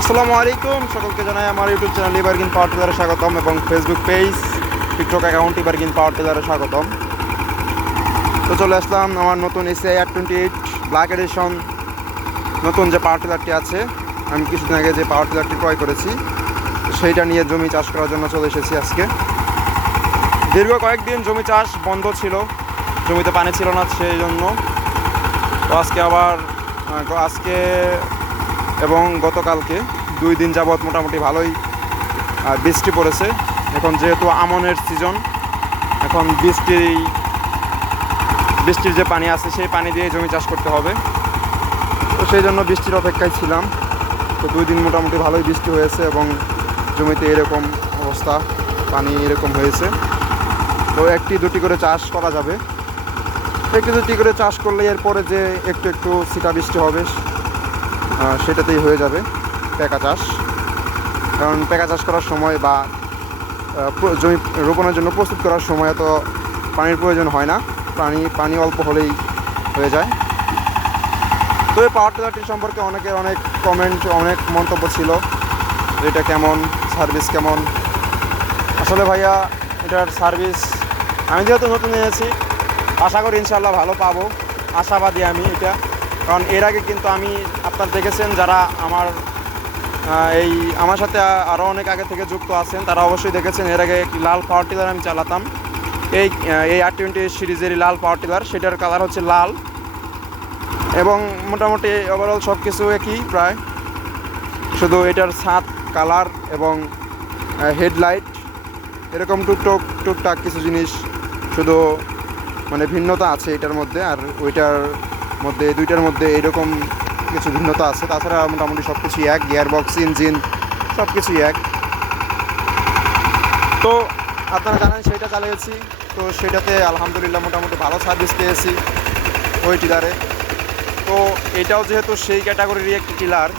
আসসালামু আলাইকুম। সকলকে জানাই আমার ইউটিউব চ্যানেল ইবারগিন পাওয়ার টিলারে স্বাগতম এবং ফেসবুক পেজ টিকটক অ্যাকাউন্ট ইবারগিন পাওয়ার টিলারে স্বাগতম। তো চলে আসলাম আমার নতুন ACI R twenty eight black edition নতুন যে পাওয়ার টিলারটি আছে। আমি কিছুদিন আগে যে পাওয়ার টিলারটি ক্রয় করেছি, সেইটা নিয়ে জমি চাষ করার জন্য চলে এসেছি আজকে। দীর্ঘ কয়েকদিন জমি চাষ বন্ধ ছিল, জমিতে পানি ছিল না সেই জন্য। তো আজকে আবার আজকে এবং গতকালকে দুই দিন যাবৎ মোটামুটি ভালোই বৃষ্টি পড়েছে। এখন যেহেতু আমনের সিজন এখন বৃষ্টি বৃষ্টির যে পানি আছে, সেই পানি দিয়ে জমি চাষ করতে হবে। তো সেই জন্য বৃষ্টির অপেক্ষায় ছিলাম। তো দুই দিন মোটামুটি ভালোই বৃষ্টি হয়েছে এবং জমিতে এরকম অবস্থা, পানি এরকম হয়েছে। তো একটি দুটি করে চাষ করা যাবে। একটি দুটি করে চাষ করলে এরপরে যে একটু একটু সিটা বৃষ্টি হবে সেটাতেই হয়ে যাবে পেঁকা চাষ। কারণ পেঁকা চাষ করার সময় বা জমি রোপণের জন্য প্রস্তুত করার সময় তো পানির প্রয়োজন হয় না। পানি পানি অল্প হলেই হয়ে যায়। তো এই পাওয়ার টিলারটি সম্পর্কে অনেকের অনেক কমেন্ট অনেক মন্তব্য ছিল। এটা কেমন? সার্ভিস কেমন? আসলে ভাইয়া, এটার সার্ভিস আমি যেহেতু নতুন নিয়েছি আশা করি ইনশাল্লাহ ভালো পাবো। আশাবাদী আমি এটা। কারণ এর আগে কিন্তু আমি আপনার দেখেছেন যারা আমার এই আমার সাথে আরও অনেক আগে থেকে যুক্ত আছেন, তারা অবশ্যই দেখেছেন এর আগে একটি লাল পাওয়ার টিলার আমি চালাতাম। এই এই আর টোয়েন্টি সিরিজেরই লাল পাওয়ার টিলার সেটার কালার হচ্ছে লাল। এবং মোটামুটি ওভারঅল সব কিছু একই প্রায়। শুধু এটার ছাদ কালার এবং হেডলাইট এরকম টুকটুক, টুকটাক কিছু জিনিস, শুধু মানে ভিন্নতা আছে এটার মধ্যে, আর ওইটার মধ্যে দুইটার মধ্যে এরকম কিছু ভিন্নতা আছে। তাছাড়া মোটামুটি সব কিছুই এক গিয়ার বক্স ইঞ্জিন সব কিছুই এক। তো আপনারা জানেন সেটা চালিয়েছি। তো সেটাতে আলহামদুলিল্লাহ মোটামুটি ভালো সার্ভিস পেয়েছি ওই টিলারে তো এটাও যেহেতু সেই ক্যাটাগরির একটি টিলার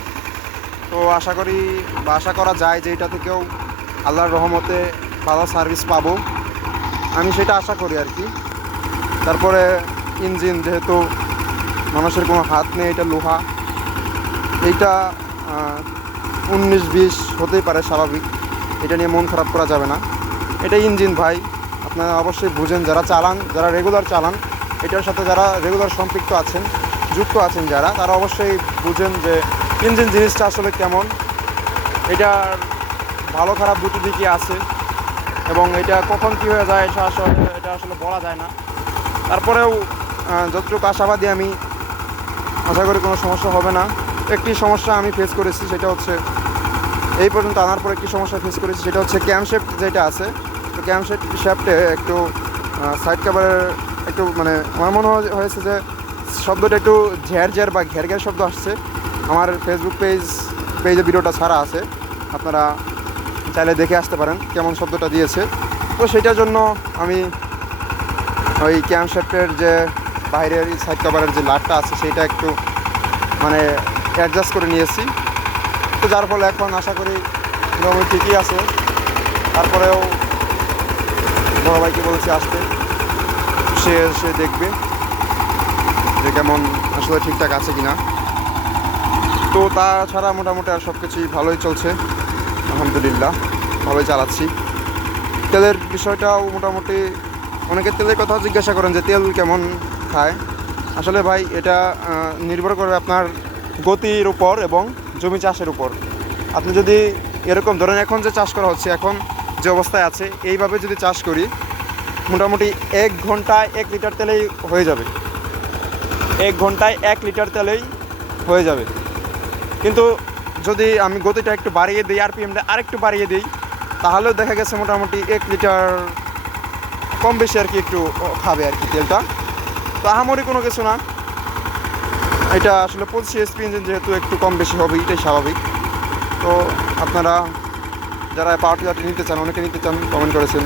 তো আশা করি বা আশা করা যায় যে এটা থেকেও আল্লাহর রহমতে ভালো সার্ভিস পাবো। আমি সেটা আশা করি আর কি। তারপরে ইঞ্জিন যেহেতু মানুষের কোনো হাত নেই, এটা লোহা। এইটা উনিশ, বিশ হতেই পারে স্বাভাবিক। এটা নিয়ে মন খারাপ করা যাবে না। এটা ইঞ্জিন ভাই, আপনারা অবশ্যই বুঝেন, যারা চালান, যারা রেগুলার চালান, এটার সাথে যারা রেগুলার সম্পৃক্ত আছেন, যুক্ত আছেন যারা, তারা অবশ্যই বুঝেন যে ইঞ্জিন জিনিসটা আসলে কেমন। এটার ভালো খারাপ দুটো দিকই আছে এবং এটা কখন কী হয়ে যায়, এটা আসলে এটা আসলে বলা যায় না। তারপরেও যতটুকু আশাবাদী আমি আশা করি কোনো সমস্যা হবে না। একটি সমস্যা আমি ফেস করেছি, সেটা হচ্ছে এই পর্যন্ত আনার পর একটি সমস্যা ফেস করেছি, সেটা হচ্ছে ক্যামশেপ যেটা আছে। তো ক্যামশেপ শ্যাফটে একটু সাইড কাভারের একটু মানে আমার মনে হয়েছে যে, শব্দটা একটু ঝ্যার ঝ্যার বা ঘের ঘের শব্দ আসছে। আমার ফেসবুক পেজ পেজে ভিডিওটা ছাড়া আছে। আপনারা চাইলে দেখে আসতে পারেন কেমন শব্দটা দিয়েছে। তো সেটার জন্য আমি ওই ক্যামশেপের যে বাইরের সাইড কাভারের যে লাটটা আছে সেটা একটু মানে অ্যাডজাস্ট করে নিয়েছি। তো যার ফলে এখন আশা করি মোটামুটি ঠিকই আছে। তারপরেও বড় ভাইকে বলেছি আসতে। সে সে দেখবে যে কেমন আসলে ঠিকঠাক আছে কিনা। তো তাছাড়া মোটামুটি আর সব কিছুই ভালোই চলছে, আলহামদুলিল্লাহ, ভালোই চালাচ্ছি। তেলের বিষয়টাও মোটামুটি অনেকে তেলের কথা জিজ্ঞাসা করেন যে তেল কেমন খায়। আসলে ভাই, এটা নির্ভর করবে আপনার গতির উপর এবং জমি চাষের উপর। আপনি যদি এরকম, ধরেন এখন যে চাষ করা হচ্ছে, এখন যে অবস্থায় আছে, এইভাবে যদি চাষ করি, মোটামুটি এক ঘন্টায় এক লিটার তেলেই হয়ে যাবে। এক ঘন্টায় এক লিটার তেলেই হয়ে যাবে। কিন্তু যদি আমি গতিটা একটু বাড়িয়ে দিই আর আরপিএমটা আরেকটু বাড়িয়ে দিই, তাহলেও দেখা গেছে মোটামুটি এক লিটার কম বেশি আর কি একটু খাবে আর কি তেলটা। তো আহামরি কোনো কিছু না। এটা আসলে পঁচিশ এসপি ইঞ্জিন যেহেতু একটু কম বেশি হবে, এটাই স্বাভাবিক। তো আপনারা যারা পাওয়ার টিলারটি নিতে চান, অনেকে নিতে চান কমেন্ট করেছেন।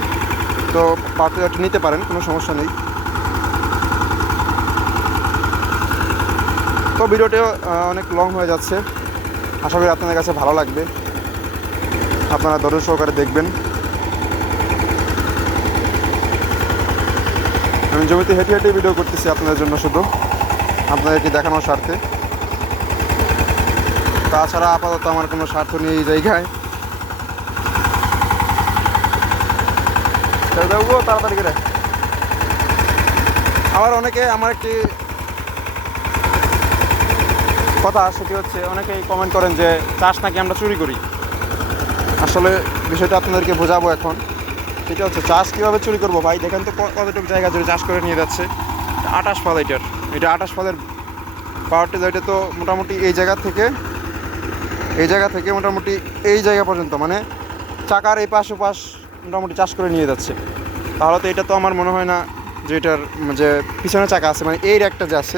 তো পাওয়ার টিলারটি নিতে পারেন, কোনো সমস্যা নেই। তো ভিডিওটিও অনেক লং হয়ে যাচ্ছে। আশা করি আপনাদের কাছে ভালো লাগবে। আপনারা ধৈর্য সহকারে দেখবেন। আমি জমিতে হেঁটে হেঁটে ভিডিও করতেছি আপনাদের জন্য শুধু। আপনাদেরকে দেখানোর স্বার্থে। তাছাড়া আপাতত আমার কোনো স্বার্থ নেই এই জায়গায়। দেবো তাড়াতাড়ি করে। আবার অনেকে আমার একটি কথা, সেটি হচ্ছে অনেকেই কমেন্ট করেন যে, চাষ নাকি আমরা চুরি করি? আসলে বিষয়টা আপনাদেরকে বোঝাবো এখন। সেটা হচ্ছে চাষ কীভাবে চুরি করব ভাই? দেখেন তো কতটুকু জায়গা জুড়ে চাষ করে নিয়ে যাচ্ছে। আটাশ ফাল এটার। এটা আটাশ ফালের পাওয়ার টিলার এটা তো মোটামুটি এই জায়গা থেকে, এই জায়গা থেকে মোটামুটি এই জায়গা পর্যন্ত মানে চাকার এই পাশ পাশ মোটামুটি চাষ করে নিয়ে যাচ্ছে। তাহলে তো এটা তো আমার মনে হয় না যে এটার যে পিছনে চাকা আছে মানে এই র্যাকটা যে আছে,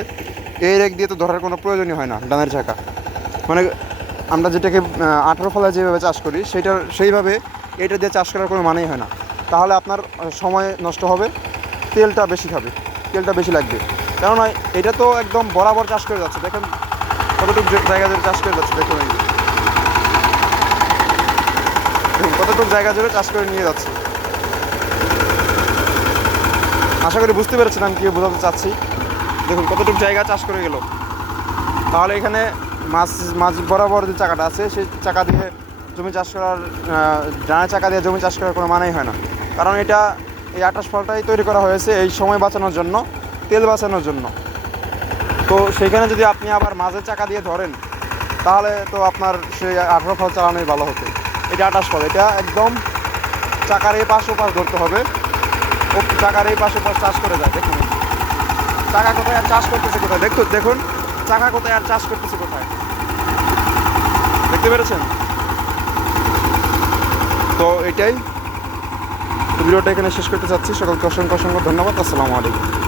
এই র্যাক দিয়ে তো ধরার কোনো প্রয়োজনই হয় না ডানের চাকা। মানে আমরা যেটাকে আঠারো ফলা যেভাবে চাষ করি, সেটার সেইভাবে এটা দিয়ে চাষ করার কোনো মানেই হয় না। তাহলে আপনার সময় নষ্ট হবে, তেলটা বেশি খাবে, তেলটা বেশি লাগবে। কেননা এটা তো একদম বরাবর চাষ করে যাচ্ছে, দেখেন কতটুকু জায়গা জুড়ে চাষ করে যাচ্ছে, দেখুন এই। কতটুকু জায়গা জুড়ে চাষ করে নিয়ে যাচ্ছে। আশা করি বুঝতে পেরেছেন, আমি কী বোঝাতে চাচ্ছি। দেখুন কতটুকু জায়গা চাষ করে গেল। তাহলে এখানে মাছ মাছ বরাবর যে চাকাটা আছে, সেই চাকা দিয়ে জমি চাষ করার ডানা চাকা দিয়ে জমি চাষ করার কোনো মানেই হয় না। কারণ এটা এই আটাশ ফলটাই তৈরি করা হয়েছে এই সময় বাঁচানোর জন্য, তেল বাঁচানোর জন্য। তো সেখানে যদি আপনি আবার মাঝের চাকা দিয়ে ধরেন, তাহলে তো আপনার সেই আঠারো ফল চালানোই ভালো হতো। এটা আটাশ ফল, এটা একদম চাকার এই পাশ ওপাশ ধরতে হবে। ও চাকার এই পাশে পাশ চাষ করে যায়, দেখুন। চাকা কোথায় আর চাষ করতেছে কোথায়? দেখুন দেখুন, চাকা কোথায় আর চাষ করতেছে কোথায়? দেখতে পেরেছেন? তো এটাই ভিডিওটা এখানে শেষ করতে চাচ্ছি। সকলকে অসংখ্য অসংখ্য ধন্যবাদ। আসসালামু আলাইকুম।